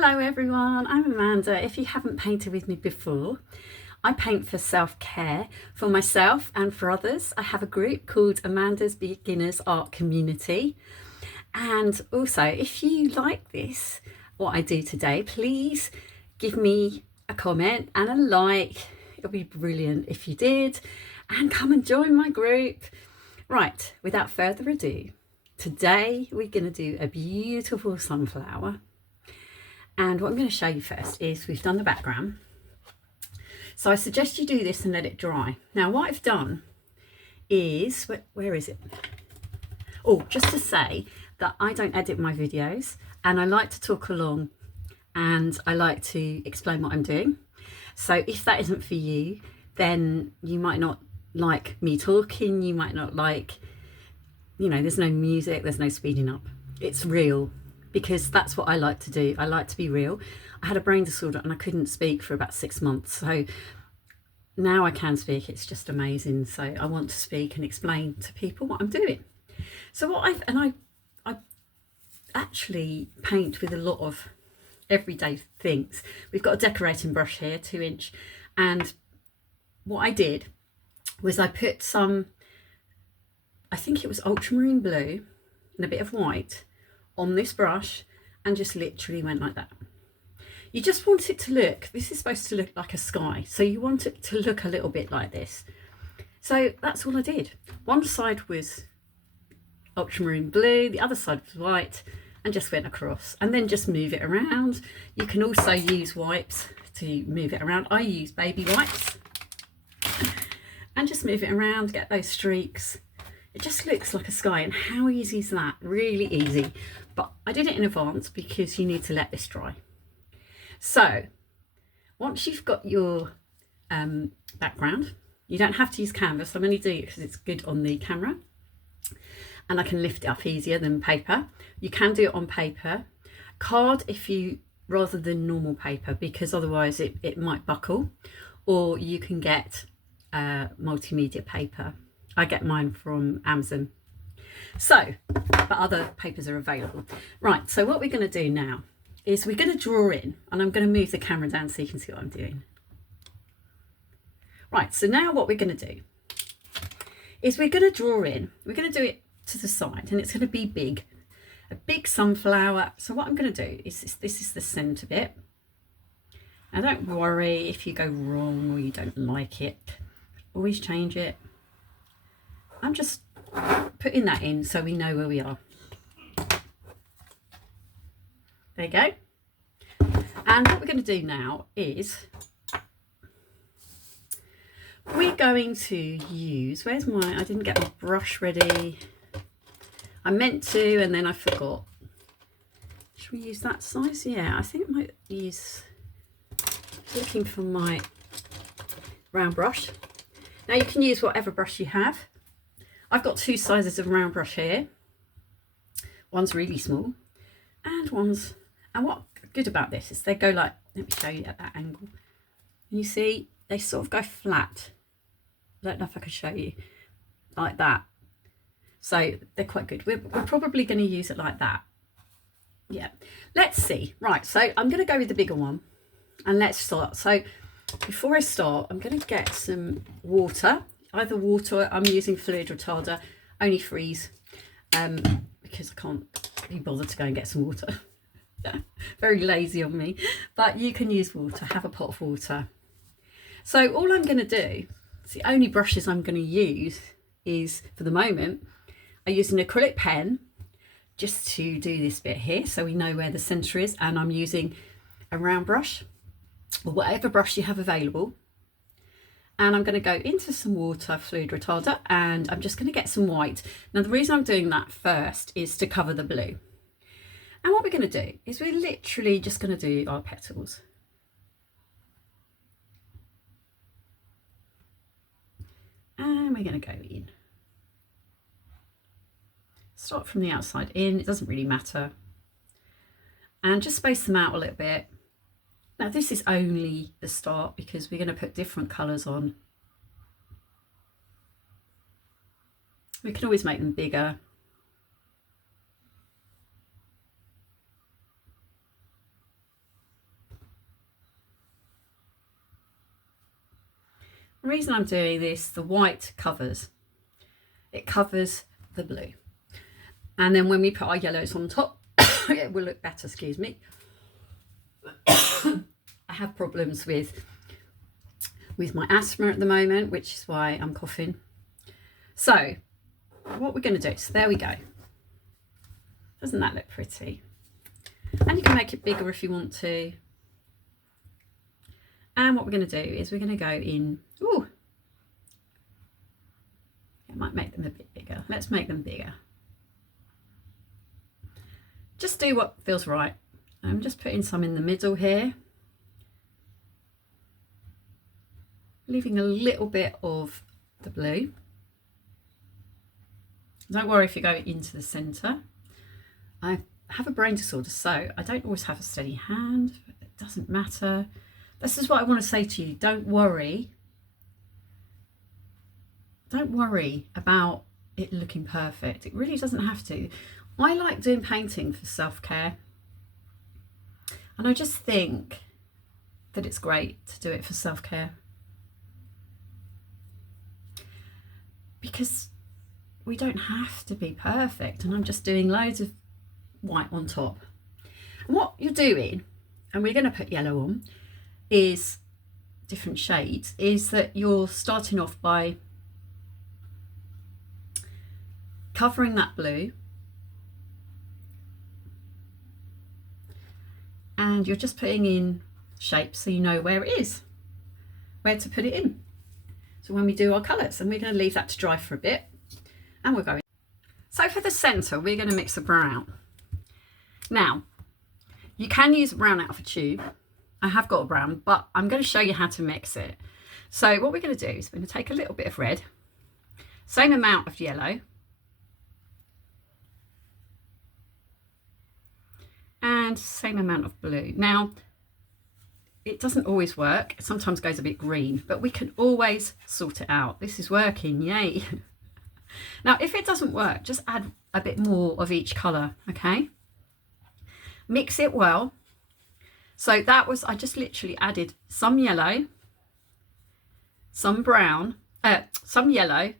Hello everyone, I'm Amanda. If you haven't painted with me before, I paint for self-care, for myself and for others. I have a group called Amanda's Beginners Art Community. And also, if you like this, what I do today, please give me a comment and a like. It'll be brilliant if you did. And come and join my group. Right, without further ado, today we're going to do a beautiful sunflower. And what I'm going to show you first is we've done the background. So I suggest you do this and let it dry. Now what I've done is, where is it? Oh, just to say that I don't edit my videos and I like to talk along and I like to explain what I'm doing. So if that isn't for you, then you might not like me talking, you might not like, you know, there's no music, there's no speeding up. It's real. Because that's what I like to do. I like to be real. I had a brain disorder and I couldn't speak for about 6 months. So now I can speak. It's just amazing. So I want to speak and explain to people what I'm doing. So I actually paint with a lot of everyday things. We've got a decorating brush here, 2-inch. And what I did was I put some, I think it was ultramarine blue and a bit of white on this brush and just literally went like that. You just want it to look, this is supposed to look like a sky, so you want it to look a little bit like this. So that's all I did. One side was ultramarine blue, the other side was white, and just went across and then just move it around. You can also use wipes to move it around. I use baby wipes and just move it around, get those streaks. It just looks like a sky, and how easy is that? Really easy. But I did it in advance because you need to let this dry. So once you've got your background, you don't have to use canvas. I'm only doing it because it's good on the camera and I can lift it up easier than paper. You can do it on paper. Card if you, rather than normal paper, because otherwise it might buckle, or you can get multimedia paper. I get mine from Amazon. So, but other papers are available. Right, so what we're going to do now is we're going to draw in, and I'm going to move the camera down so you can see what I'm doing. Right, so now what we're going to do is we're going to draw in, we're going to do it to the side, and it's going to be big, a big sunflower. So what I'm going to do is this is the centre bit. Now don't worry if you go wrong or you don't like it, always change it. I'm just putting that in so we know where we are. There you go. And what we're going to do now is we're going to use, where's my, I didn't get my brush ready. I meant to and then I forgot. Should we use that size? Yeah, I think I might use, looking for my round brush. Now you can use whatever brush you have. I've got 2 sizes of round brush here. One's really small and one's, and what's good about this is they go like, let me show you at that angle. And you see, they sort of go flat. I don't know if I can show you, like that. So they're quite good. We're probably going to use it like that. Yeah, let's see. Right, so I'm going to go with the bigger one and let's start. So before I start, I'm going to get some water. Either water, I'm using fluid retarder, only freeze, because I can't be bothered to go and get some water. Very lazy of me, but you can use water, have a pot of water. So all I'm going to do, it's the only brushes I'm going to use is, for the moment, I use an acrylic pen just to do this bit here so we know where the centre is, and I'm using a round brush or whatever brush you have available. And I'm going to go into some water, fluid retarder, and I'm just going to get some white. Now the reason I'm doing that first is to cover the blue. And what we're going to do is we're literally just going to do our petals. And we're going to go in. Start from the outside in, it doesn't really matter. And just space them out a little bit. Now this is only the start because we're going to put different colours on. We can always make them bigger. The reason I'm doing this, the white covers. It covers the blue. And then when we put our yellows on top, it will look better, excuse me. I have problems with my asthma at the moment, which is why I'm coughing. So what we're going to do, so there we go. Doesn't that look pretty? And you can make it bigger if you want to. And what we're going to do is we're going to go in, ooh, it might make them a bit bigger. Let's make them bigger. Just do what feels right. I'm just putting some in the middle here. Leaving a little bit of the blue. Don't worry if you go into the centre. I have a brain disorder, so I don't always have a steady hand. It doesn't matter. This is what I want to say to you. Don't worry. Don't worry about it looking perfect. It really doesn't have to. I like doing painting for self-care. And I just think that it's great to do it for self-care. Because we don't have to be perfect. And I'm just doing loads of white on top. And what you're doing, and we're going to put yellow on, is different shades, is that you're starting off by covering that blue. And you're just putting in shapes so you know where it is, where to put it in. So when we do our colours, and we're going to leave that to dry for a bit, and we're going. So for the centre, we're going to mix a brown. Now, you can use a brown out of a tube. I have got a brown, but I'm going to show you how to mix it. So what we're going to do is we're going to take a little bit of red, same amount of yellow, and same amount of blue. Now, it doesn't always work. It sometimes goes a bit green, but we can always sort it out. This is working, yay. Now, if it doesn't work, just add a bit more of each colour, okay? Mix it well. So that was, I just literally added some yellow, some brown, some yellow,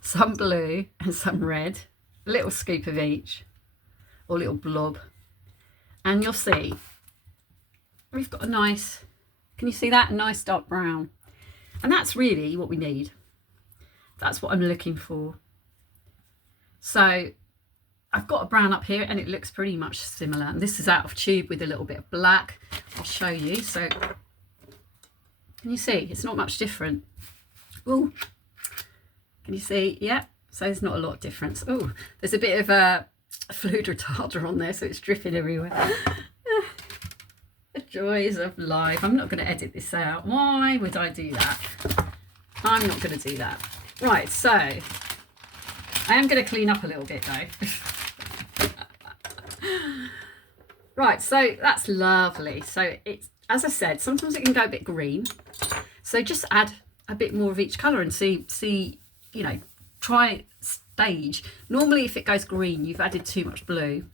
some blue, and some red. A little scoop of each, or little blob. And you'll see, we've got a nice, can you see that? A nice dark brown. And that's really what we need. That's what I'm looking for. So I've got a brown up here and it looks pretty much similar. And this is out of tube with a little bit of black. I'll show you. So can you see? It's not much different. Oh, can you see? Yeah. So there's not a lot of difference. Oh, there's a bit of a fluid retarder on there, so it's dripping everywhere. The joys of life. I'm not going to edit this out. Why would I do that? I'm not going to do that. Right, so I am going to clean up a little bit though. Right, so that's lovely. So it's, as I said, sometimes it can go a bit green. So just add a bit more of each colour and see, you know, try stage. Normally if it goes green, you've added too much blue.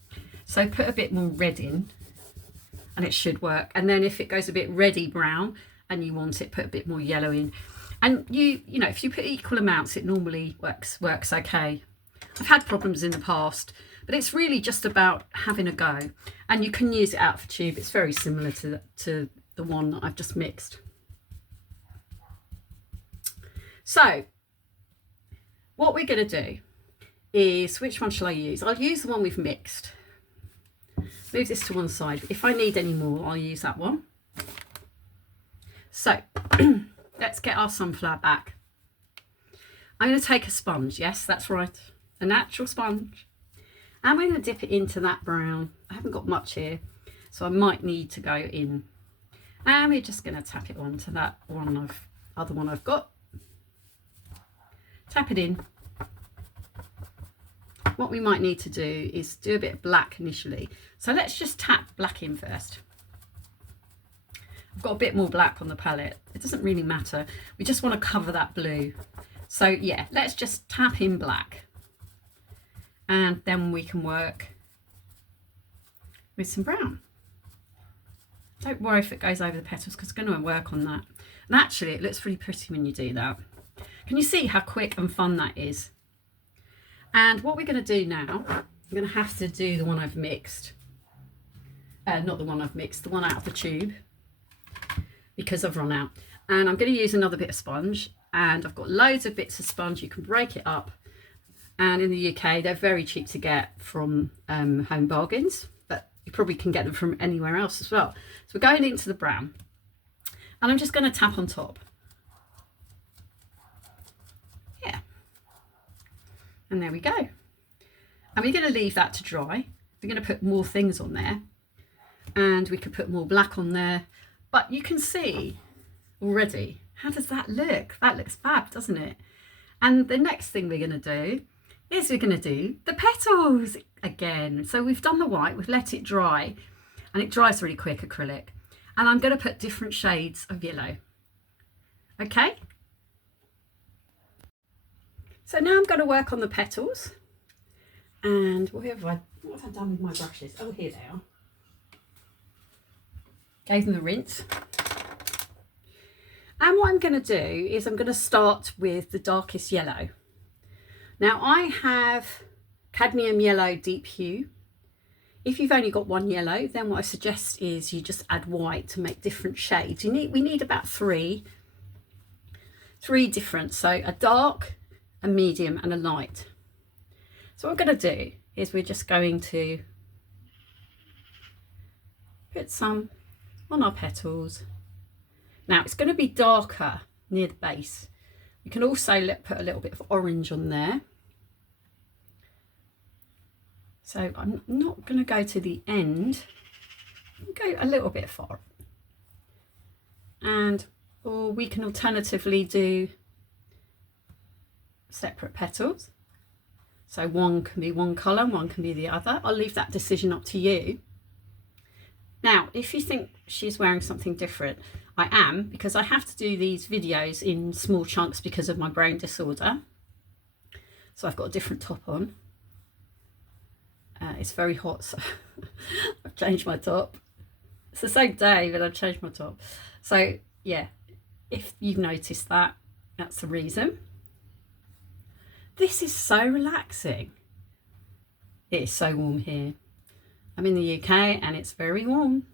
So put a bit more red in and it should work. And then if it goes a bit reddy brown and you want it, put a bit more yellow in. And you know, if you put equal amounts, it normally works okay. I've had problems in the past, but it's really just about having a go. And you can use it out of a tube. It's very similar to the one that I've just mixed. So what we're going to do is, which one shall I use? I'll use the one we've mixed. Move this to one side. If I need any more, I'll use that one. So let's get our sunflower back. I'm going to take a sponge. Yes, that's right. A natural sponge. And we're going to dip it into that brown. I haven't got much here, so I might need to go in. And we're just going to tap it onto that other one I've got. Tap it in. What we might need to do is do a bit of black initially. So let's just tap black in first. I've got a bit more black on the palette. It doesn't really matter. We just want to cover that blue. So yeah, let's just tap in black. And then we can work with some brown. Don't worry if it goes over the petals, because I'm going to work on that. And actually, it looks really pretty when you do that. Can you see how quick and fun that is? And what we're going to do now, I'm going to have to do the one I've mixed. Not the one I've mixed, the one out of the tube, because I've run out. And I'm going to use another bit of sponge, and I've got loads of bits of sponge. You can break it up, and in the UK they're very cheap to get from Home Bargains, but you probably can get them from anywhere else as well. So we're going into the brown, and I'm just going to tap on top. Yeah, and there we go. And we're going to leave that to dry. We're going to put more things on there, and we could put more black on there, but you can see already, how does that look? That looks fab, doesn't it? And the next thing we're going to do is we're going to do the petals again. So we've done the white, we've let it dry, and it dries really quick, acrylic. And I'm going to put different shades of yellow. Okay? So now I'm going to work on the petals. And what have I done with my brushes? Oh, here they are. Gave them a rinse. And what I'm going to do is I'm going to start with the darkest yellow. Now I have cadmium yellow deep hue. If you've only got one yellow, then what I suggest is you just add white to make different shades. We need about three different, so a dark, a medium and a light. So what we're going to do is we're just going to put some on our petals. Now it's going to be darker near the base. You can also put a little bit of orange on there. So I'm not going to go to the end. Go a little bit far. Or we can alternatively do separate petals. So one can be one colour and one can be the other. I'll leave that decision up to you. Now, if you think she's wearing something different, I am, because I have to do these videos in small chunks because of my brain disorder. So I've got a different top on. It's very hot, so I've changed my top. It's the same day, but I've changed my top. So yeah, if you've noticed that, that's the reason. This is so relaxing. It is so warm here. I'm in the UK and it's very warm.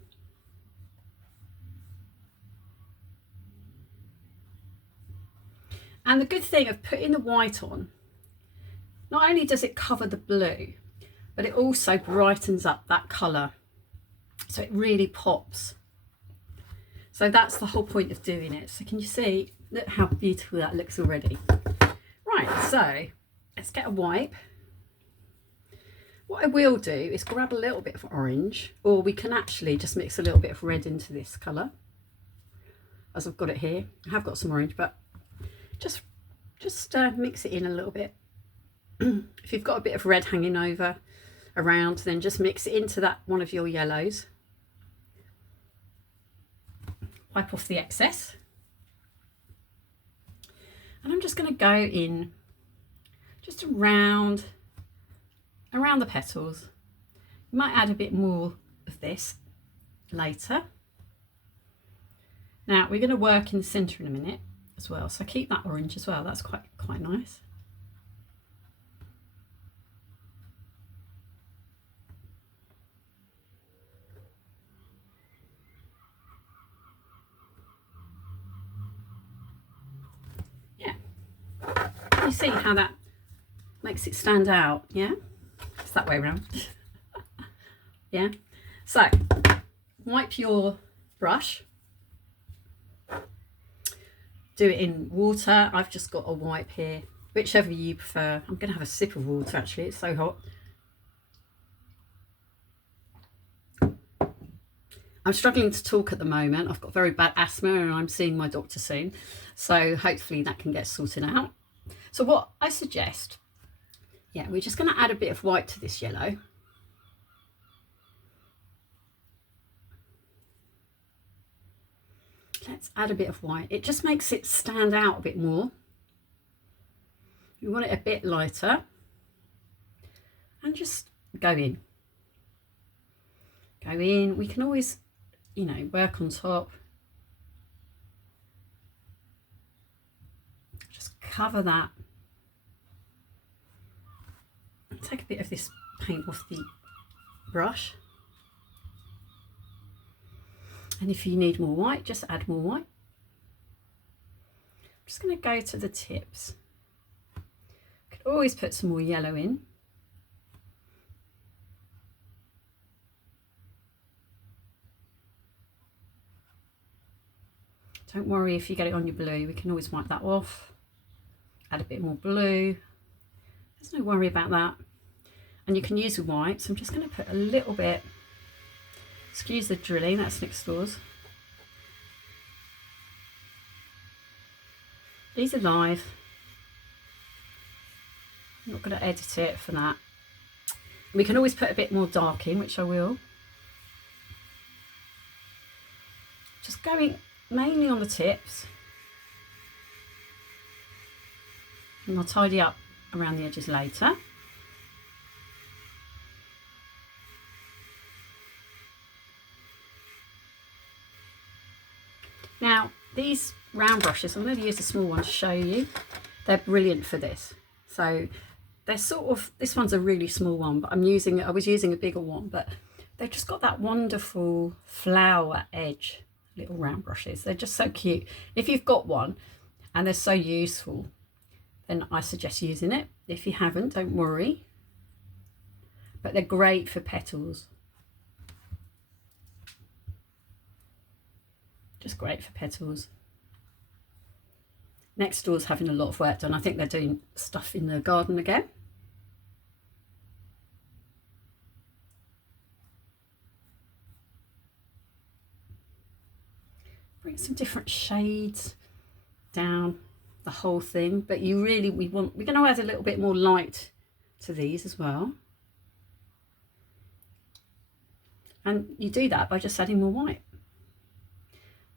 And the good thing of putting the white on, not only does it cover the blue, but it also brightens up that colour. So it really pops. So that's the whole point of doing it. So can you see, look how beautiful that looks already. Right, so let's get a wipe. What I will do is grab a little bit of orange, or we can actually just mix a little bit of red into this colour, as I've got it here. I have got some orange, but just mix it in a little bit. If you've got a bit of red hanging over around, then just mix it into that one of your yellows. Wipe off the excess. And I'm just going to go in just around the petals. You might add a bit more of this later. Now we're going to work in the centre in a minute as well, so keep that orange as well. That's quite nice. Yeah, you see how that makes it stand out? Yeah, it's that way around. Yeah, so wipe your brush. Do it in water. I've just got a wipe here, whichever you prefer. I'm going to have a sip of water actually, it's so hot. I'm struggling to talk at the moment. I've got very bad asthma and I'm seeing my doctor soon, so hopefully that can get sorted out. So what I suggest, yeah, we're just going to add a bit of white to this yellow. Let's add a bit of white. It just makes it stand out a bit more. We want it a bit lighter. And just go in. Go in. We can always, you know, work on top. Just cover that. Take a bit of this paint off the brush. And if you need more white, just add more white. I'm just going to go to the tips. Could always put some more yellow in. Don't worry if you get it on your blue, we can always wipe that off. Add a bit more blue. There's no worry about that. And you can use the white, so I'm just going to put a little bit. Excuse the drilling, that's next doors. These are live. I'm not going to edit it for that. We can always put a bit more dark in, which I will. Just going mainly on the tips. And I'll tidy up around the edges later. Now, these round brushes, I'm going to use a small one to show you. They're brilliant for this. So they're sort of, this one's a really small one, but I was using a bigger one, but they've just got that wonderful flower edge, little round brushes. They're just so cute. If you've got one and they're so useful, then I suggest using it. If you haven't, don't worry. But they're great for petals. Just great for petals. Next door's having a lot of work done. I think they're doing stuff in the garden again. Bring some different shades down the whole thing, but we're going to add a little bit more light to these as well. And you do that by just adding more white.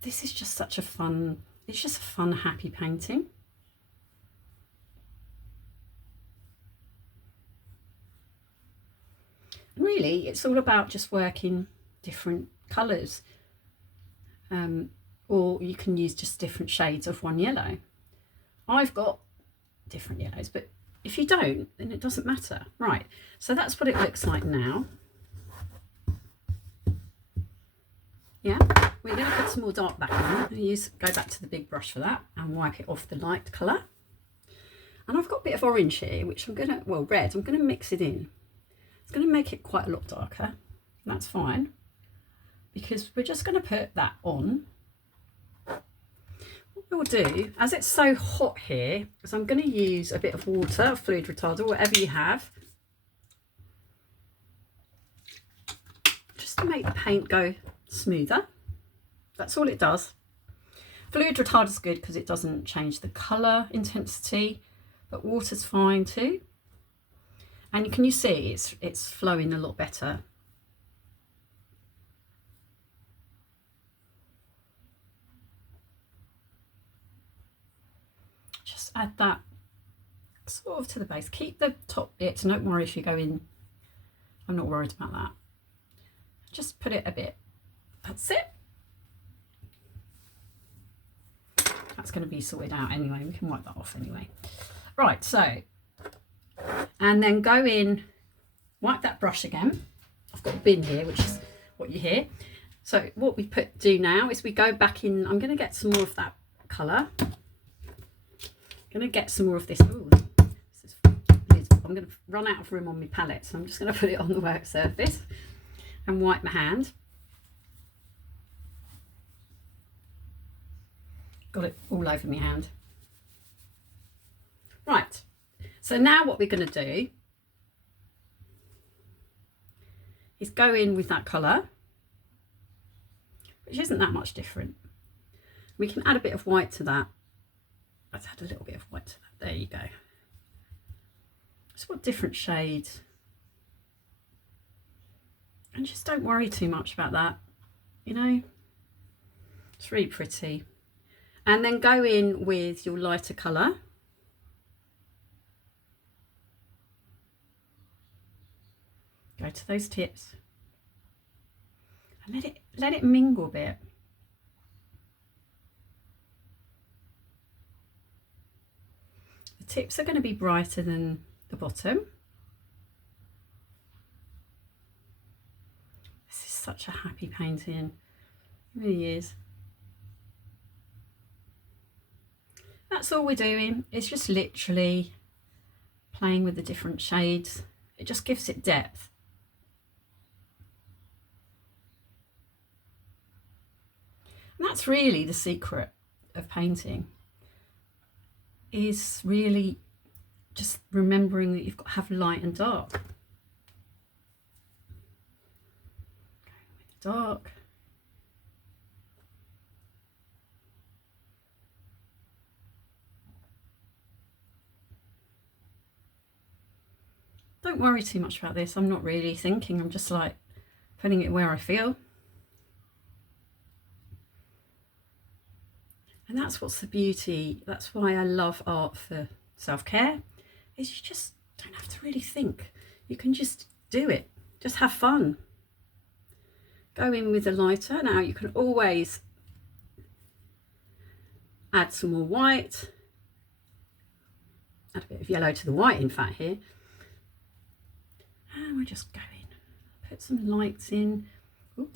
This is just such a fun, it's just a fun, happy painting. And really, it's all about just working different colours. Or you can use just different shades of one yellow. I've got different yellows, but if you don't, then it doesn't matter. Right, so that's what it looks like now. Yeah, we're going to put some more dark back on. Go back to the big brush for that and wipe it off the light colour. And I've got a bit of orange here, which I'm going to, well, red, I'm going to mix it in. It's going to make it quite a lot darker. And that's fine, because we're just going to put that on. What we'll do, as it's so hot here, is I'm going to use a bit of water, fluid retardant, whatever you have, just to make the paint go smoother. That's all it does. Fluid retardant is good because it doesn't change the colour intensity, but water's fine too. And can you see it's flowing a lot better. Just add that sort of to the base. Keep the top bit, don't worry if you go in. I'm not worried about that. Just put it a bit. That's it. That's going to be sorted out anyway. We can wipe that off anyway. Right, so, and then go in, wipe that brush again. I've got a bin here, which is what you hear. So what we do now is we go back in. I'm going to get some more of that colour. I'm going to get some more of this. Ooh, I'm going to run out of room on my palette, so I'm just going to put it on the work surface and wipe my hand. Got it all over my hand. Right, so now what we're going to do is go in with that colour, which isn't that much different. We can add a bit of white to that. Let's add a little bit of white to that. There you go. Just want different shades. And just don't worry too much about that, you know. It's really pretty. And then go in with your lighter colour. Go to those tips. And let it let it mingle a bit. The tips are going to be brighter than the bottom. This is such a happy painting, it really is. That's all we're doing, it's just literally playing with the different shades. It just gives it depth. And that's really the secret of painting, is really just remembering that you've got to have light and dark. Going with the dark. Don't worry too much about this. I'm not really thinking, I'm just like putting it where I feel. And that's what's the beauty. That's why I love art for self-care, is you just don't have to really think. You can just do it. Just have fun. Go in with a lighter. Now you can always add some more white. Add a bit of yellow to the white, in fact, here. And we're just going. Put some lights in. Ooh,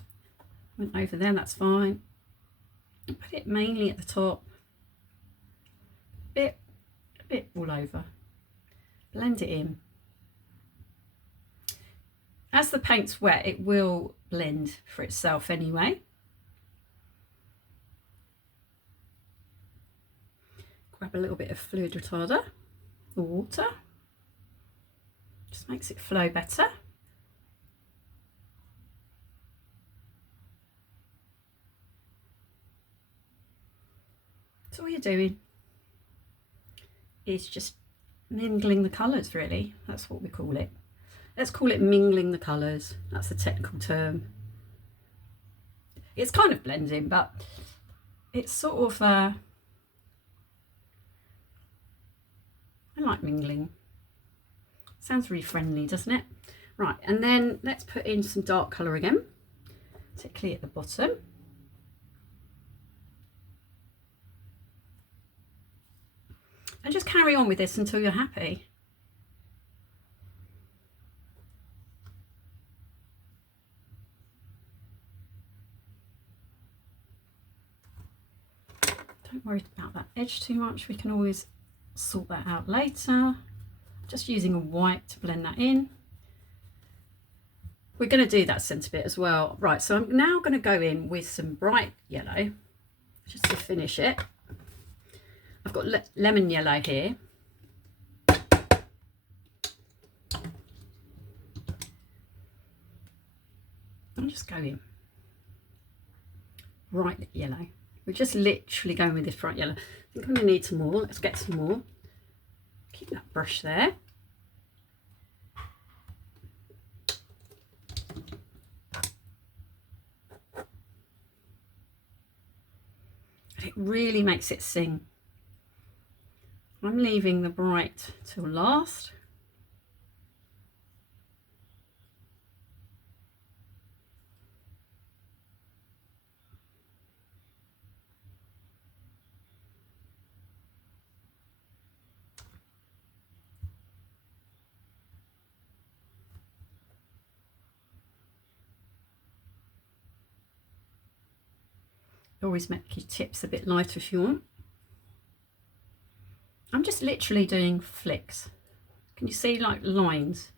went over there, that's fine. Put it mainly at the top. A bit all over. Blend it in. As the paint's wet, it will blend for itself anyway. Grab a little bit of fluid retarder or water. Just makes it flow better. So all you're doing is just mingling the colours, really. That's what we call it. Let's call it mingling the colours. That's the technical term. It's kind of blending, but it's sort of, I like mingling. Sounds really friendly, doesn't it? Right, and then let's put in some dark colour again, particularly at the bottom. And just carry on with this until you're happy. Don't worry about that edge too much. We can always sort that out later. Just using a white to blend that in. We're going to do that centre bit as well. Right, so I'm now going to go in with some bright yellow just to finish it. I've got lemon yellow here. I'm just going bright yellow. We're just literally going with this bright yellow. I think I'm going to need some more. Let's get some more. Keep that brush there. And it really makes it sing. I'm leaving the bright till last. Always make your tips a bit lighter if you want. I'm just literally doing flicks. Can you see, like, lines?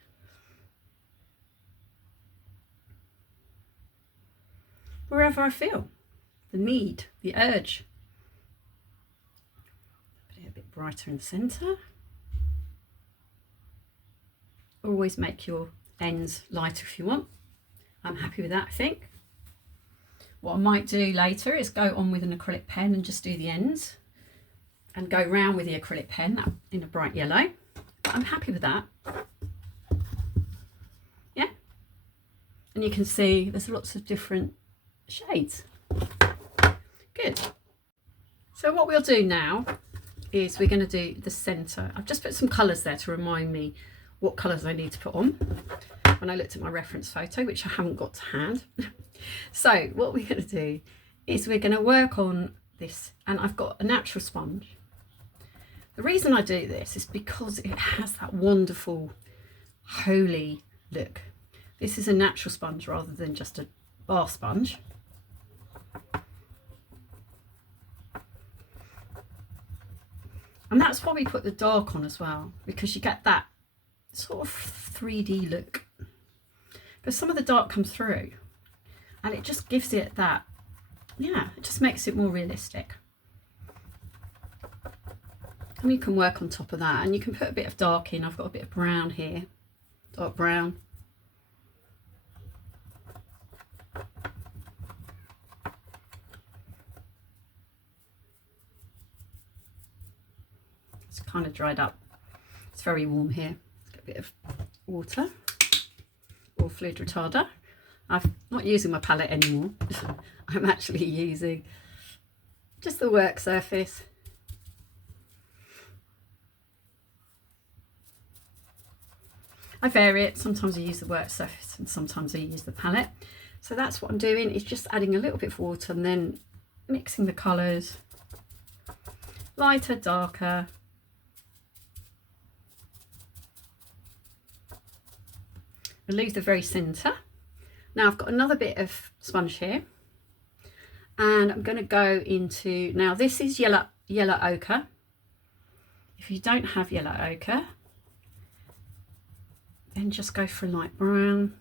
Wherever I feel the need, the urge. Put it a bit brighter in the centre. Always make your ends lighter if you want. I'm happy with that, I think. What I might do later is go on with an acrylic pen and just do the ends and go round with the acrylic pen in a bright yellow. But I'm happy with that. Yeah. And you can see there's lots of different shades. Good. So what we'll do now is we're going to do the centre. I've just put some colours there to remind me what colours I need to put on when I looked at my reference photo, which I haven't got to hand. So what we're going to do is we're going to work on this, and I've got a natural sponge. The reason I do this is because it has that wonderful holy look. This is a natural sponge rather than just a bar sponge. And that's why we put the dark on as well, because you get that sort of 3D look. Because some of the dark comes through and it just gives it that, yeah, it just makes it more realistic. And you can work on top of that, and you can put a bit of dark in. I've got a bit of brown here, dark brown. It's kind of dried up. It's very warm here. Get a bit of water or fluid retarder. I'm not using my palette anymore. I'm actually using just the work surface. I vary it. Sometimes I use the work surface and sometimes I use the palette. So that's what I'm doing, is just adding a little bit of water and then mixing the colours. Lighter, darker. I leave the very centre. Now I've got another bit of sponge here, and I'm going to go into, now this is yellow ochre. If you don't have yellow ochre, then just go for a light brown.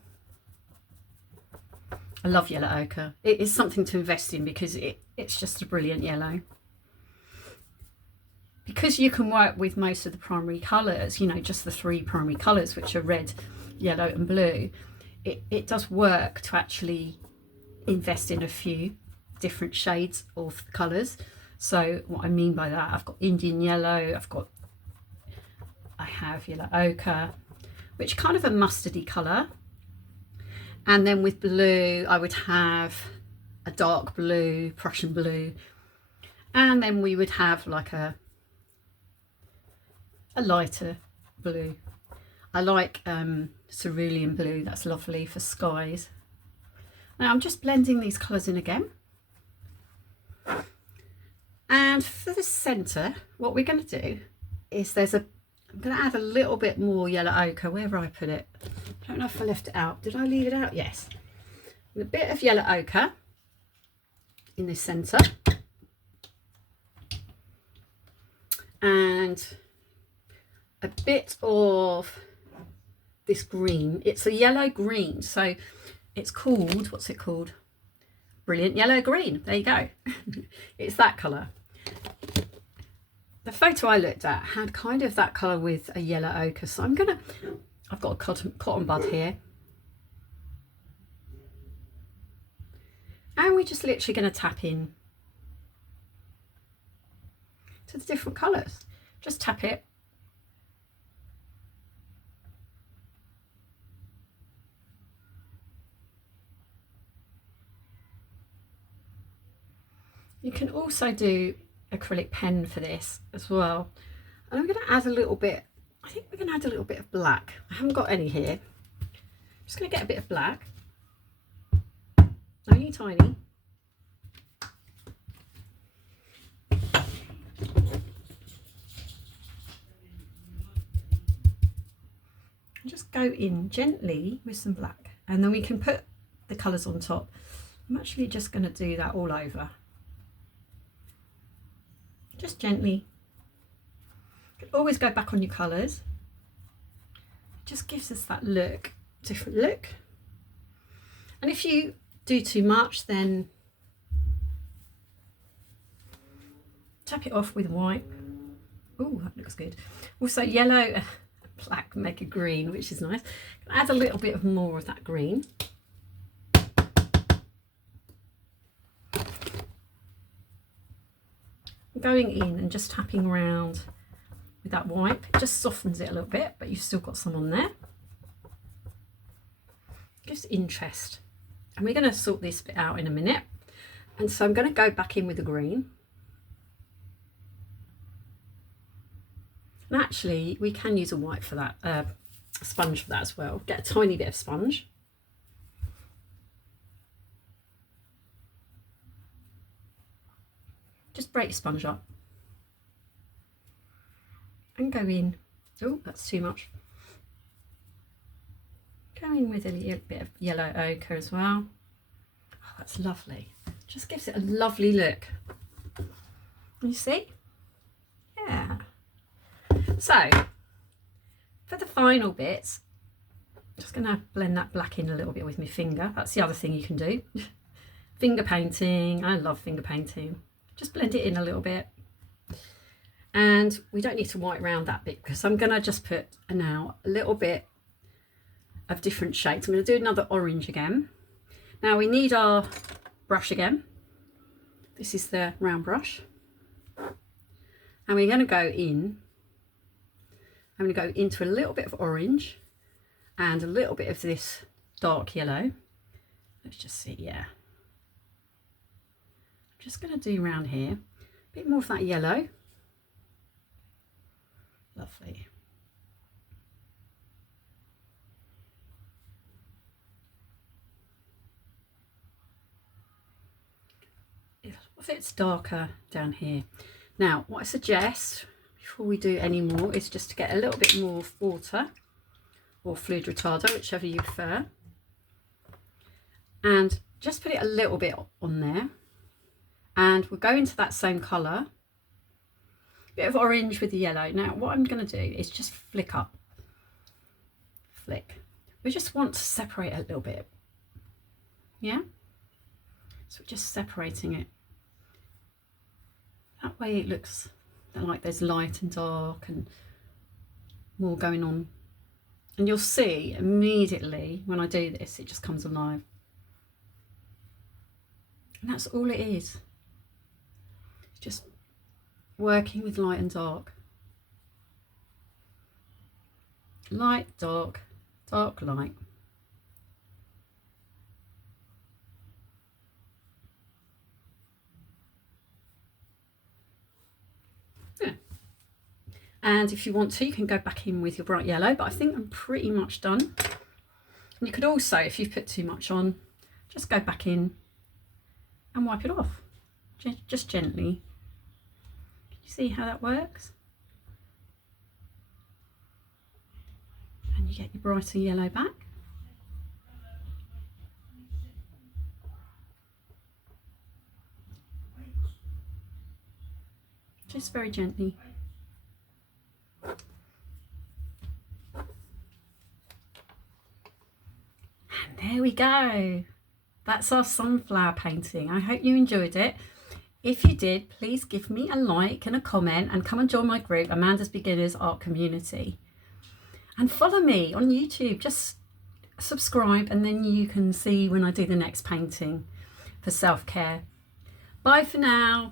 I love yellow ochre. It is something to invest in because it's just a brilliant yellow. Because you can work with most of the primary colours, you know, just the 3 primary colours, which are red, yellow and blue, it does work to actually invest in a few different shades of colours. So what I mean by that, I've got Indian yellow, I have yellow ochre, which kind of a mustardy colour. And then with blue, I would have a dark blue, Prussian blue. And then we would have like a lighter blue. I like cerulean blue, that's lovely for skies. Now I'm just blending these colours in again. And for the centre, what we're going to do is I'm going to add a little bit more yellow ochre wherever I put it. I don't know if I left it out. Did I leave it out? Yes. And a bit of yellow ochre in this centre. And a bit of this green. It's a yellow green, so it's called, what's it called? Brilliant Yellow Green. There you go. It's that colour. The photo I looked at had kind of that colour with a yellow ochre, so I've got a cotton bud here, and we're just literally going to tap in to the different colours. Just tap it. You can also do acrylic pen for this as well. And I'm going to add a little bit, I think we're going to add a little bit of black. I haven't got any here. I'm just going to get a bit of black. Only tiny. And just go in gently with some black. And then we can put the colours on top. I'm actually just going to do that all over. Just gently. You can always go back on your colours. It just gives us that look, different look. And if you do too much, then tap it off with white. Oh, that looks good. Also yellow, black make a green, which is nice. Add a little bit more of that green. Going in and just tapping around with that wipe, it just softens it a little bit, but you've still got some on there. Gives interest. And we're going to sort this bit out in a minute. And so I'm going to go back in with the green. And actually, we can use a white for that, sponge for that as well. Get a tiny bit of sponge. Just break your sponge up. And go in. Oh, that's too much. Go in with a little bit of yellow ochre as well. Oh, that's lovely. Just gives it a lovely look. You see? Yeah. So, for the final bits, I'm just going to blend that black in a little bit with my finger. That's the other thing you can do. Finger painting. I love finger painting. Just blend it in a little bit. And we don't need to white round that bit because I'm going to just put now a little bit of different shades. I'm going to do another orange again. Now we need our brush again. This is the round brush. And we're going to go in. I'm going to go into a little bit of orange and a little bit of this dark yellow. Let's just see, yeah. I'm just going to do around here. A bit more of that yellow. Lovely. If it's darker down here. Now, what I suggest before we do any more is just to get a little bit more water or fluid retarder, whichever you prefer, and just put it a little bit on there. And we'll go into that same colour, bit of orange with the yellow. Now, what I'm going to do is just flick up, flick. We just want to separate a little bit, yeah. So we're just separating it. That way it looks like there's light and dark and more going on. And you'll see immediately when I do this, it just comes alive. And that's all it is. It's just working with light and dark. Light, dark, dark, light. And if you want to, you can go back in with your bright yellow, but I think I'm pretty much done. And you could also, if you've put too much on, just go back in and wipe it off, just gently. Can you see how that works? And you get your brighter yellow back. Just very gently. There we go. That's our sunflower painting. I hope you enjoyed it. If you did, please give me a like and a comment and come and join my group, Amanda's Beginners Art Community. And follow me on YouTube. Just subscribe and then you can see when I do the next painting for self-care. Bye for now.